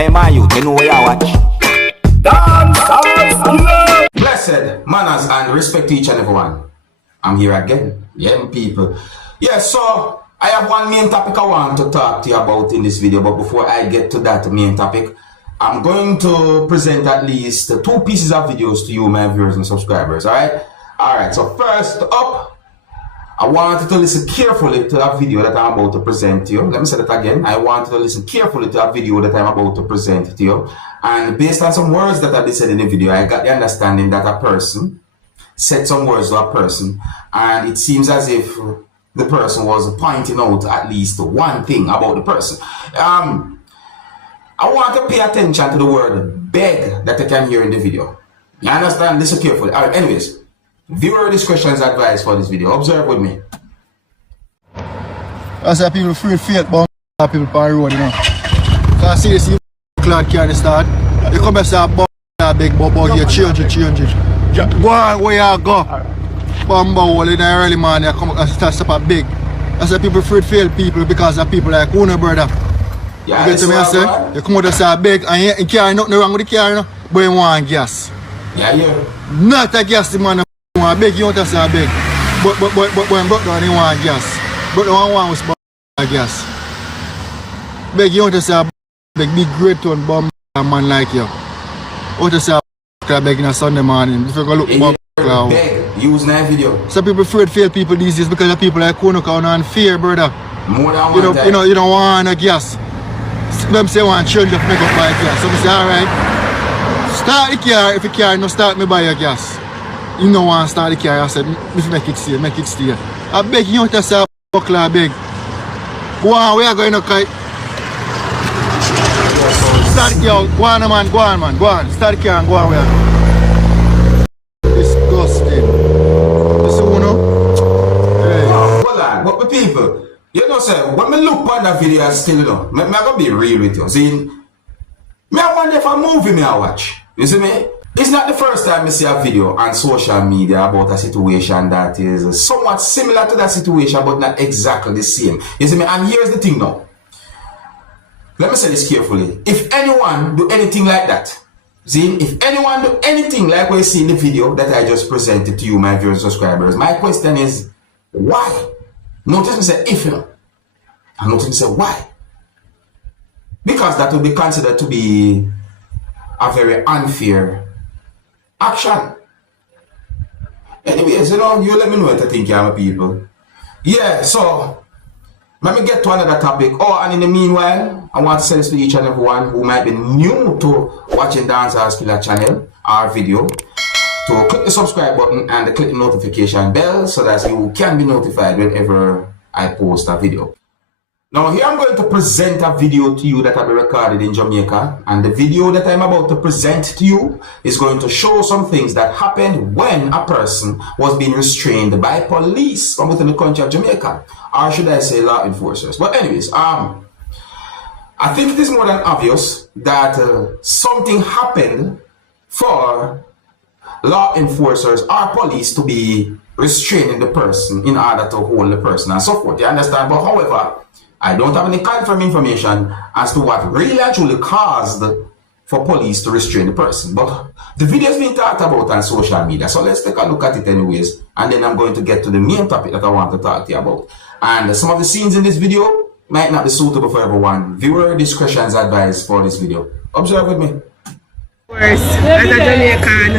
Hey man, you know where you watch. Dancehall skilla. Blessed manners and respect to each and everyone. I'm here again, yeah, people. Yeah, so I have one main topic I want to talk to you about in this video, but before I get to that main topic, I'm going to present at least 2 pieces of videos to you, my viewers and subscribers, alright? Alright, so first up, I want you to listen carefully to that video that I'm about to present to you. Let me say that again. I want you to listen carefully to that video that I'm about to present to you. And based on some words that I said in the video, I got the understanding that a person said some words to a person, and it seems as if the person was pointing out at least one thing about the person. I want to pay attention to the word beg that you can hear in the video. You understand? Listen carefully. Alright, anyways. Viewer discretion is advised for this video. Observe with me. I say people free faith but people on the road, you know. So I see this cloud can't start. You come and say a big bubble here, change it. Go on where you go. Bumble hole in the early morning, you come and start a big. I say people free fail people because of people like Uno brother. Yeah, you get to me, I say? You come out and say big and you carry nothing wrong with the car, you know, but you want gas. Yeah, yeah. Not a gas, the man. I beg you want to say I beg, but when broke down, he want gas. But the one was gas. Beg you want to say I beg, be great to a man like you. Want to say I beg in a Sunday morning. If you go look back, beg, use that video. Some people afraid to fail people these days because of people like Kuno and fear, brother. More than one time. You don't want no gas. Them say want change of make up buy gas. So I say alright. Start the car if you can't, no start me buy your gas. You don't want to start the car, I said, if you make it stay. I beg you to say, buckle, I beg. Go on, where are you going to kite? Start the car, go on, man, go on. Start the car and go on, where? Disgusting. You see, you know? Hey. Hold on, but people, you know, sir, when I look on that video, still, you know, I'm going to be real with you. See, I wonder if a movie I watch. You see me? It's not the first time I see a video on social media about a situation that is somewhat similar to that situation, but not exactly the same. You see me? And here's the thing now. Let me say this carefully. If anyone do anything like that, see, if anyone do anything like what you see in the video that I just presented to you, my viewers and subscribers, my question is, why? Notice me say if, you know. And notice me say why? Because that would be considered to be a very unfair action. Anyways, you know, you let me know what you think, my people. Yeah, so let me get to another topic. Oh, and in the meanwhile, I want to say this to each and everyone who might be new to watching Dancehall Skilla channel, our video, to click the subscribe button and click the notification bell so that you can be notified whenever I post a video. Now here I'm going to present a video to you that I recorded in Jamaica, and the video that I'm about to present to you is going to show some things that happened when a person was being restrained by police from within the country of Jamaica, or should I say law enforcers. But anyways, I think it is more than obvious that something happened for law enforcers or police to be restraining the person in order to hold the person and so forth. You understand? But however, I don't have any confirmed information as to what really actually caused for police to restrain the person. But the video has been talked about on social media, so let's take a look at it anyways. And then I'm going to get to the main topic that I want to talk to you about. And some of the scenes in this video might not be suitable for everyone. Viewer discretion is advised for this video. Observe with me. Worse, as a Jamaican.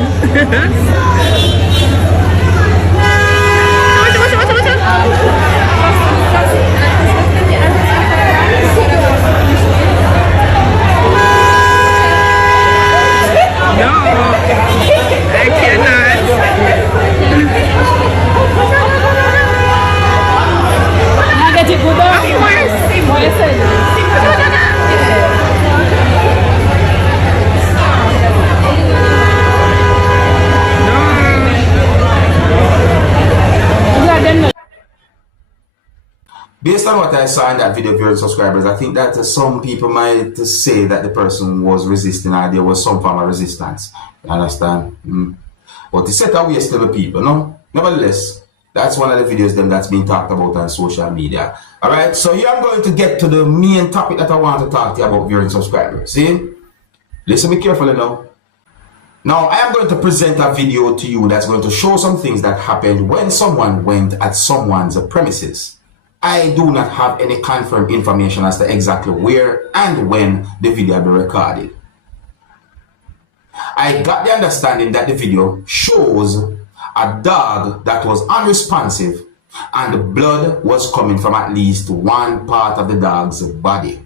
Based on what I saw in that video, viewers and subscribers, I think that some people might say that the person was resisting or there was some form of resistance. You understand? But to set away still the people, no? Nevertheless, that's one of the videos that's been talked about on social media. Alright, so here I'm going to get to the main topic that I want to talk to you about, viewers and subscribers. See? Listen me carefully now. Now, I am going to present a video to you that's going to show some things that happened when someone went at someone's premises. I do not have any confirmed information as to exactly where and when the video will be recorded. I got the understanding that the video shows a dog that was unresponsive and the blood was coming from at least one part of the dog's body.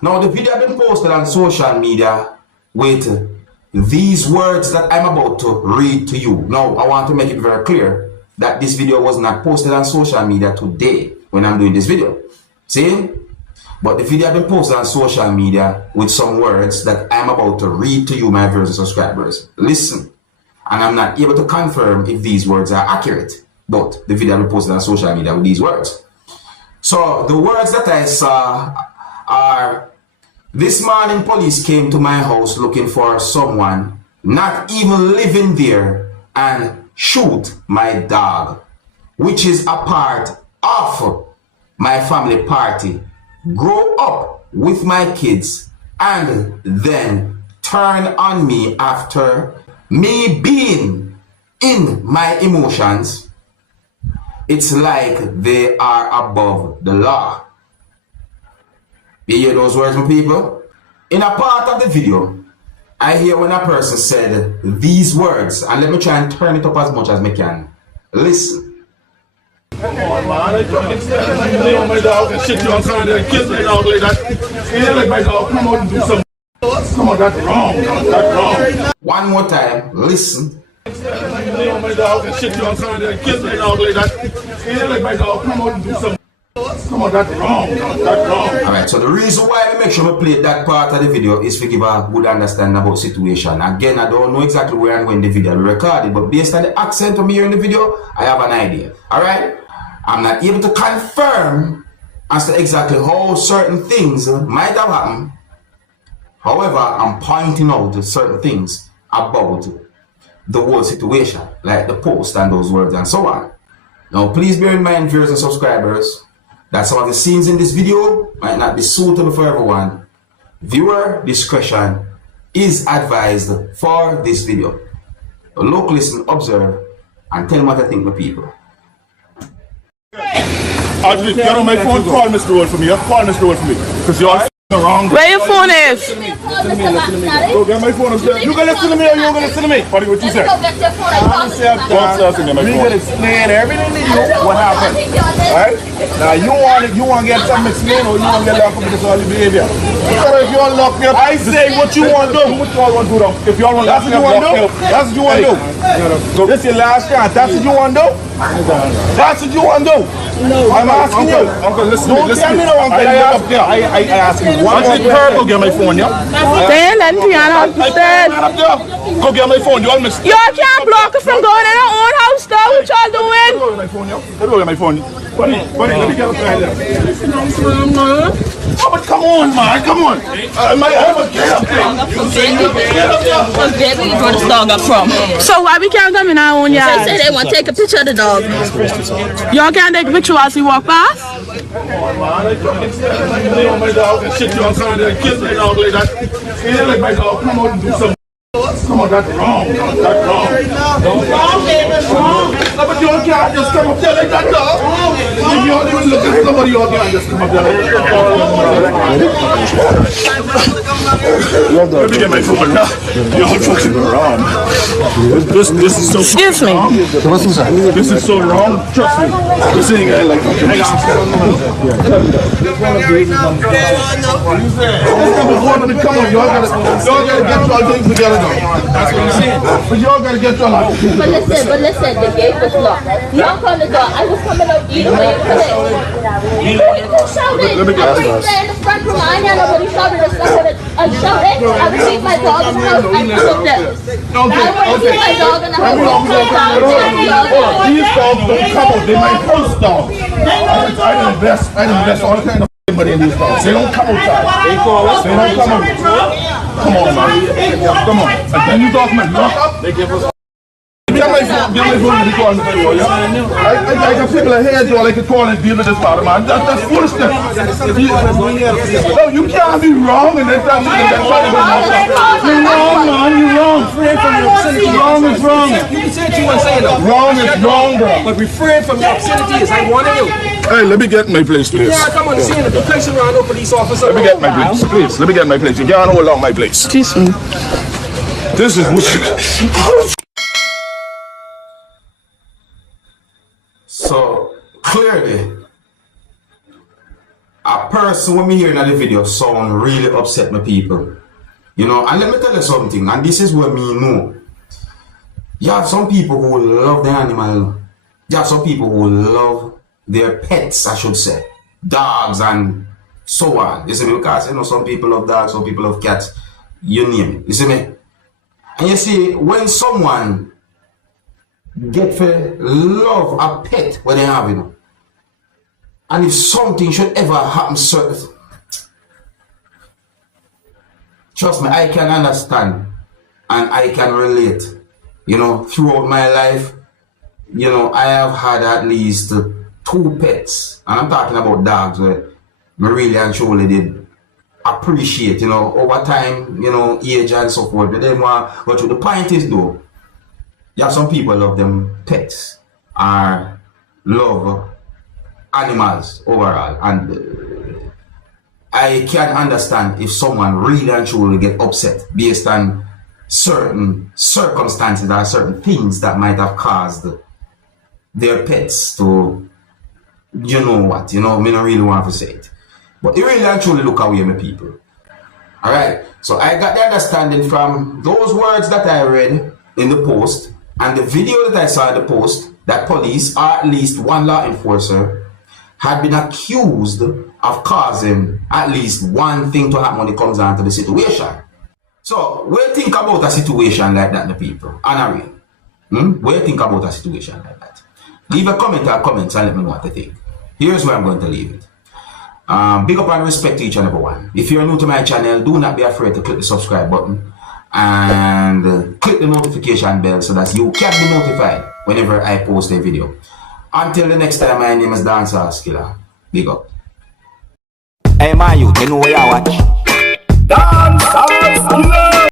Now, the video has been posted on social media with these words that I'm about to read to you. Now, I want to make it very clear that this video was not posted on social media today when I'm doing this video. See? But the video has been posted on social media with some words that I'm about to read to you, my viewers and subscribers. Listen. And I'm not able to confirm if these words are accurate, but the video will be posted on social media with these words. So the words that I saw are, this morning police came to my house looking for someone not even living there and shoot my dog, which is a part of my family party. Grow up with my kids and then turn on me after me being in my emotions. It's like they are above the law. You hear those words, my people? In a part of the video, I hear when a person said these words, and let me try and turn it up as much as I can. Listen. Come on, man. I can't lay on my dog and shit you on something and kiss my dog like that. You like my dog, come out and do something. Come on, that's wrong. That's wrong. One more time, listen. Lay on my dog and shit you on something and kiss my dog like that. You like my dog, come out and do something. Come on, that's wrong. That's wrong. Alright, so the reason why we make sure we play that part of the video is to give a good understanding about the situation. Again, I don't know exactly where and when the video will be recorded, but based on the accent of me here in the video, I have an idea. Alright? I'm not able to confirm as to exactly how certain things might have happened. However, I'm pointing out certain things about the whole situation, like the post and those words and so on. Now, please bear in mind, viewers and subscribers, that some of the scenes in this video might not be suitable for everyone. Viewer discretion is advised for this video. So look, listen, observe, and tell me what I think, my people. Get on my phone, call Mr. Roll for me. Call Mr. Roll for me. Because you're all wrong. Where your phone is? Go get my phone upstairs. You gonna listen to me or you gonna listen to me? What you say? Go upstairs and get my phone. We can explain everything to you what happened. Alright? Now you want to get something explained or you want to get locked up with this all your behavior. Because if you want to lock me up, I say what you want to do. What you all want to do though? If you all want to lock me up, that's what you want to do. This is your last chance. That's what you want to do? That's what you want to do? No, I'm asking you. Uncle, listen to me. Don't tell me no, Uncle. I ask you. Once the curb, go get my phone, yeah? Then let piano upstairs. Go get my phone. You all missed. Y'all can't block us from going in our own house though. What y'all doing? Go get my phone, yeah? Go get my phone. Buddy, let me get upstairs there. Oh, but come on, man. Come on. Get up there. Where you brought this dog up from? So why we can't come in our own They yard? say they want to take a picture of the dog. Y'all can't take a picture as we walk past? Lay on my dog and shit you on something and kiss my dog like that. You like my dog, come out and do something. Come on, that's wrong. That's wrong. Wrong, David, wrong. No, but you can't just come up there like that, dog. If you don't even look at somebody, you can't just come up there like that. Let me get my phone now. You're fucking wrong. This is so. Excuse me. This is so wrong. Trust me. You're saying I like it. Come on, y'all gotta get y'all things together now. That's what I'm saying. But y'all gotta get y'all out. But listen, the gate was locked. Knock on the door. I was coming out either way. You shouted. I was there in the front room. I know nobody shouted. I shouted. I would keep my dog in the house. I took them. I want to keep my dog in the house. These dogs don't come out. They might post dogs. I invest all kind of money in these dogs. They don't come outside. They don't come out. Come on, man. Come on. And then you talk, man. Lock up. They give us. Get my I can people ahead, you like to call and deal with this matter, man. That's foolishness. No, you can't be wrong and then that's you're wrong, man. You're wrong. Wrong is wrong. You can say what you want to say, though. Wrong is wrong, bro. But refrain from your obscenities. I want you. Hey, let me get my place, please. Yeah, come on the scene. The place around no police officer. Let me get my place, please. Let me get my place. You can't hold on my place. This is what you... So clearly, a person when me hearing the video sound really upset my people. You know, and let me tell you something, and this is what me know. You have some people who love the animal. You have some people who love their pets, I should say. Dogs and so on. You see me? Because you know some people love dogs, some people love cats. You name it. You see me? And you see, when someone get to love a pet what they have, you know, and if something should ever happen, trust me, I can understand and I can relate. You know, throughout my life, you know, I have had at least 2 pets, and I'm talking about dogs where I really and truly did appreciate, you know, over time, you know, age and so forth. But then what the point is though, you have some people love them pets or love animals overall, and I can understand if someone really and truly get upset based on certain circumstances or certain things that might have caused their pets to, you know what, you know, me don't really want to say it, but it really and truly look away my people. All right, so I got the understanding from those words that I read in the post and the video that I saw in the post that police, or at least one law enforcer, had been accused of causing at least one thing to happen when it comes down to the situation. So, what do you think about a situation like that, the people? Anna, what do you think about a situation like that? Leave a comment or comments and let me know what you think. Here's where I'm going to leave it. Big up and respect to each and every one. If you're new to my channel, do not be afraid to click the subscribe button and click the notification bell so that you can be notified whenever I post a video. Until the next time, my name is Dancehall Skilla. Big up. Hey, my youth, you know what I watch? Dancehall Skilla.